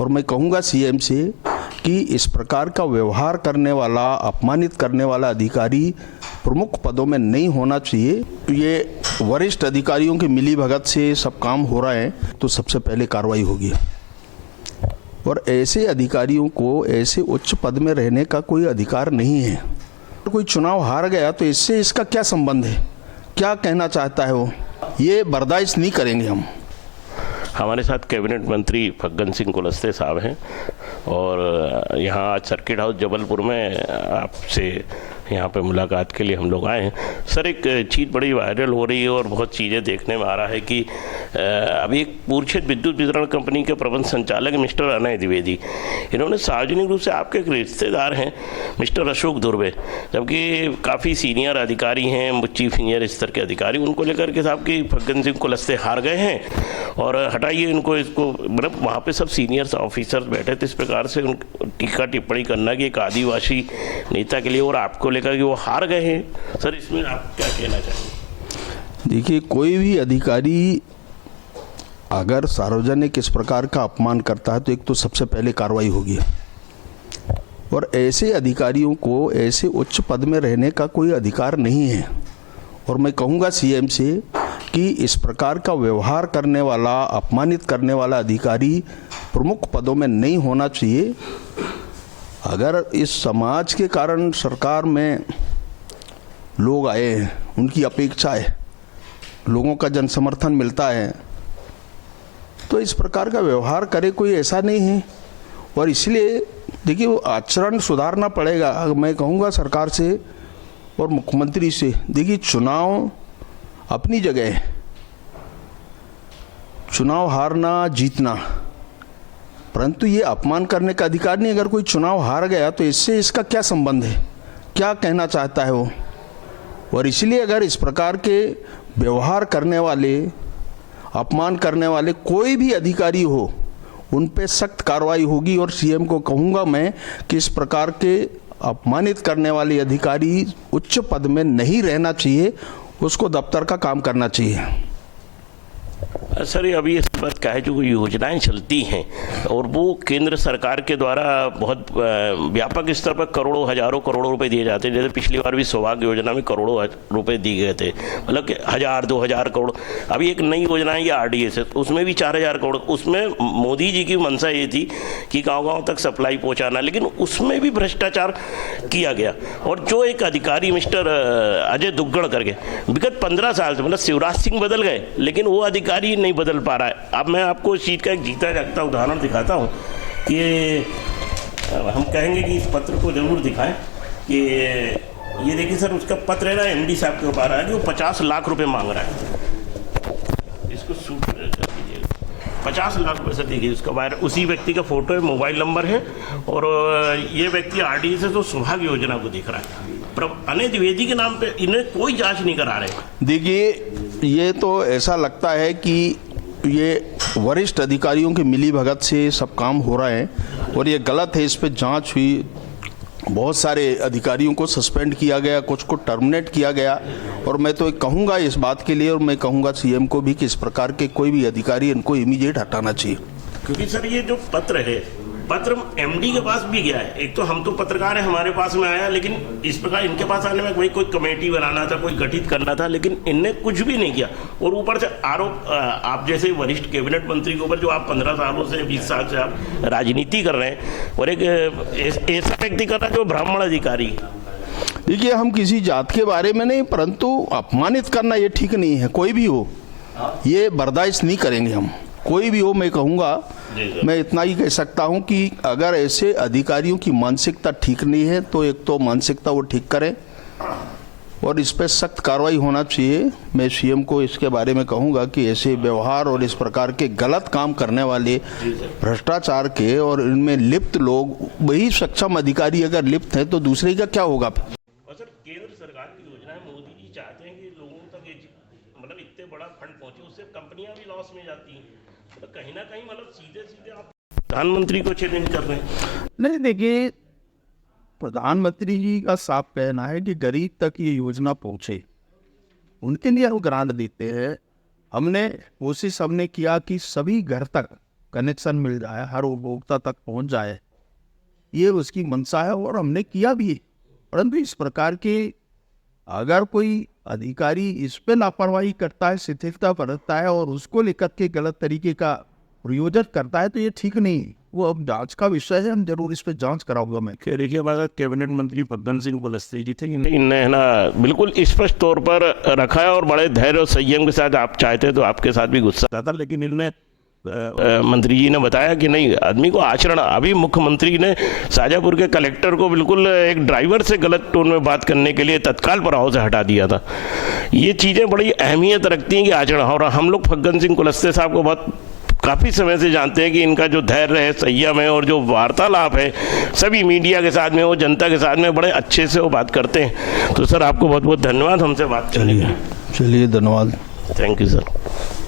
और मैं कहूँगा सीएम से कि इस प्रकार का व्यवहार करने वाला, अपमानित करने वाला अधिकारी प्रमुख पदों में नहीं होना चाहिए। ये वरिष्ठ अधिकारियों की मिलीभगत से सब काम हो रहा है तो सबसे पहले कार्रवाई होगी। और ऐसे अधिकारियों को ऐसे उच्च पद में रहने का कोई अधिकार नहीं है। कोई चुनाव हार गया तो इससे इसका क्या संबंध है, क्या कहना चाहता है वो, ये बर्दाश्त नहीं करेंगे हम। हमारे साथ कैबिनेट मंत्री फग्गन सिंह कुलस्ते साहब हैं और यहाँ आज सर्किट हाउस जबलपुर में आपसे यहाँ पे मुलाकात के लिए हम लोग आए हैं। सर, एक चीज़ बड़ी वायरल हो रही है और बहुत चीज़ें देखने में आ रहा है कि अभी एक पूर्वक्षेत्र विद्युत वितरण कंपनी के प्रबंध संचालक मिस्टर अनय द्विवेदी, इन्होंने सार्वजनिक रूप से आपके एक रिश्तेदार हैं मिस्टर अशोक धुर्वे, जबकि काफ़ी सीनियर अधिकारी हैं, चीफ इंजीनियर स्तर के अधिकारी, उनको लेकर के साहब की फग्गन सिंह कुलस्ते हार गए हैं और हटाइए इनको, इसको मतलब वहाँ पे सब सीनियर ऑफिसर्स बैठे थे, इस प्रकार से टीका टिप्पणी करना कि एक आदिवासी नेता के लिए और आपको लेकर कि वो हार गए हैं। सर, इसमें आप क्या कहना चाहेंगे? देखिए, कोई भी अधिकारी अगर सार्वजनिक इस प्रकार का अपमान करता है तो एक तो सबसे पहले कार्रवाई होगी। और ऐसे अधिकारियों को ऐसे उच्च पद में रहने का कोई अधिकार नहीं है। और मैं कहूँगा सीएम से कि इस प्रकार का व्यवहार करने वाला, अपमानित करने वाला अधिकारी प्रमुख पदों में नहीं होना चाहिए। अगर इस समाज के कारण सरकार में लोग आए हैं, उनकी अपेक्षा है, लोगों का जन समर्थन मिलता है, तो इस प्रकार का व्यवहार करे कोई ऐसा नहीं है। और इसलिए देखिए, वो आचरण सुधारना पड़ेगा। मैं कहूँगा सरकार से और मुख्यमंत्री से, देखिए चुनाव अपनी जगह है, चुनाव हारना जीतना, परंतु ये अपमान करने का अधिकार नहीं। अगर कोई चुनाव हार गया तो इससे इसका क्या संबंध है, क्या कहना चाहता है वो। और इसलिए अगर इस प्रकार के व्यवहार करने वाले, अपमान करने वाले कोई भी अधिकारी हो, उन पे सख्त कार्रवाई होगी। और सीएम को कहूँगा मैं कि इस प्रकार के अपमानित करने वाले अधिकारी उच्च पद में नहीं रहना चाहिए, उसको दफ्तर का काम करना चाहिए। सर, ये अभी इस बात का है, जो योजनाएं चलती हैं और वो केंद्र सरकार के द्वारा बहुत व्यापक स्तर पर करोड़ों, हजारों करोड़ों रुपए दिए जाते हैं। जैसे पिछली बार भी सौभाग्य योजना में करोड़ों रुपए दिए गए थे, मतलब कि 1000-2000 करोड़। अभी एक नई योजना है, ये आरडीएस है, उसमें भी 4000 करोड़। उसमें मोदी जी की मंशा ये थी कि गाँव-गाँव तक सप्लाई पहुँचाना, लेकिन उसमें भी भ्रष्टाचार किया गया। और जो एक अधिकारी मिस्टर अजय दुग्गड़ करके विगत 15 साल से, मतलब शिवराज सिंह बदल गए लेकिन वो अधिकारी नहीं बदल पा रहा है। अब मैं आपको इस चीज़ का एक जीता जागता उदाहरण दिखाता हूँ कि हम कहेंगे कि इस पत्र को जरूर दिखाएं कि ये देखिए सर, उसका पत्र है ना, एमडी साहब के ऊपर आ रहा है कि वो 50 लाख रुपए मांग रहा है। इसको शूट कर दीजिए, 50 लाख रुपए से देखिए, उसका वायर उसी व्यक्ति का फोटो है, मोबाइल नंबर है और ये व्यक्ति आरडीए से तो सौभाग्य योजना को देख रहा है। अनय द्विवेदी के नाम पे इन्हें कोई जांच नहीं करा रहे। देखिए, ये तो ऐसा लगता है कि ये वरिष्ठ अधिकारियों की मिलीभगत से सब काम हो रहा है और ये गलत है। इस पे जांच हुई, बहुत सारे अधिकारियों को सस्पेंड किया गया, कुछ को टर्मिनेट किया गया। और मैं तो कहूँगा इस बात के लिए, और मैं कहूँगा सीएम को भी कि इस प्रकार के कोई भी अधिकारी इनको इमीडिएट हटाना चाहिए। क्योंकि सर, ये जो पत्र है, पत्र एमडी के पास भी गया है। एक तो हम तो पत्रकार हैं, हमारे पास में आया, लेकिन इस प्रकार इनके पास आने में कोई कमेटी बनाना था, कोई गठित करना था, लेकिन इनने कुछ भी नहीं किया। और ऊपर से आरोप, आप जैसे वरिष्ठ कैबिनेट मंत्री के ऊपर, जो आप 15 सालों से, 20 साल से आप राजनीति कर रहे हैं, और एक ऐसा व्यक्ति कर रहा है जो ब्राह्मण अधिकारी। देखिए, हम किसी जात के बारे में नहीं, परंतु अपमानित करना ये ठीक नहीं है। कोई भी हो, ये बर्दाश्त नहीं करेंगे हम, कोई भी हो। मैं कहूँगा, मैं इतना ही कह सकता हूं कि अगर ऐसे अधिकारियों की मानसिकता ठीक नहीं है तो एक तो मानसिकता वो ठीक करें और इस पर सख्त कार्रवाई होना चाहिए। मैं सीएम को इसके बारे में कहूंगा कि ऐसे व्यवहार और इस प्रकार के गलत काम करने वाले, भ्रष्टाचार के और इनमें लिप्त लोग, वही सक्षम अधिकारी अगर लिप्त हैं तो दूसरे का क्या होगा। और सर, केंद्र सरकार की योजना है, मोदी जी चाहते हैं कि लोगों तक ये मतलब इतने बड़ा फंड पहुंचे, उससे कंपनियां भी लॉस में जाती हैं, तो कहीं ना कहीं मतलब सीधे सीधे आप प्रधानमंत्री को चैलेंज कर रहे हैं। नहीं, देखिए, प्रधानमंत्री जी का साफ कहना है कि गरीब तक ये योजना पहुंचे, उनके लिए हम ग्रांट देते हैं। हमने कोशिश किया कि सभी घर तक कनेक्शन मिल जाए, हर उपभोक्ता तक पहुंच जाए, ये उसकी मंशा है और हमने किया भी। परंतु इस प्रकार के अगर कोई अधिकारी इस पे लापरवाही करता है, शिथिलता बरतता है और उसको लेकर के गलत तरीके का प्रयोजन करता है तो ये ठीक नहीं। वो अब जांच का विषय है, हम जरूर इस पे जांच कराऊंगा मैं। देखिए हमारा कैबिनेट मंत्री फग्गन सिंह कुलस्ते जी थे, इनने है ना बिल्कुल स्पष्ट तौर पर रखा है और बड़े धैर्य और संयम के साथ आप चाहते तो आपके साथ भी गुस्सा था, लेकिन इनने मंत्री जी ने बताया कि नहीं, आदमी को आचरण। अभी मुख्यमंत्री ने शाजापुर के कलेक्टर को बिल्कुल एक ड्राइवर से गलत टोन में बात करने के लिए तत्काल प्रभाव से हटा दिया था। ये चीज़ें बड़ी अहमियत रखती हैं कि आचरण। और हम लोग फग्गन सिंह कुलस्ते साहब को बहुत काफ़ी समय से जानते हैं कि इनका जो धैर्य है, संयम है और जो वार्तालाप है सभी मीडिया के साथ में, वो जनता के साथ में बड़े अच्छे से वो बात करते हैं। तो सर आपको बहुत बहुत धन्यवाद हमसे बात करने के लिए। चलिए धन्यवाद। Thank you sir.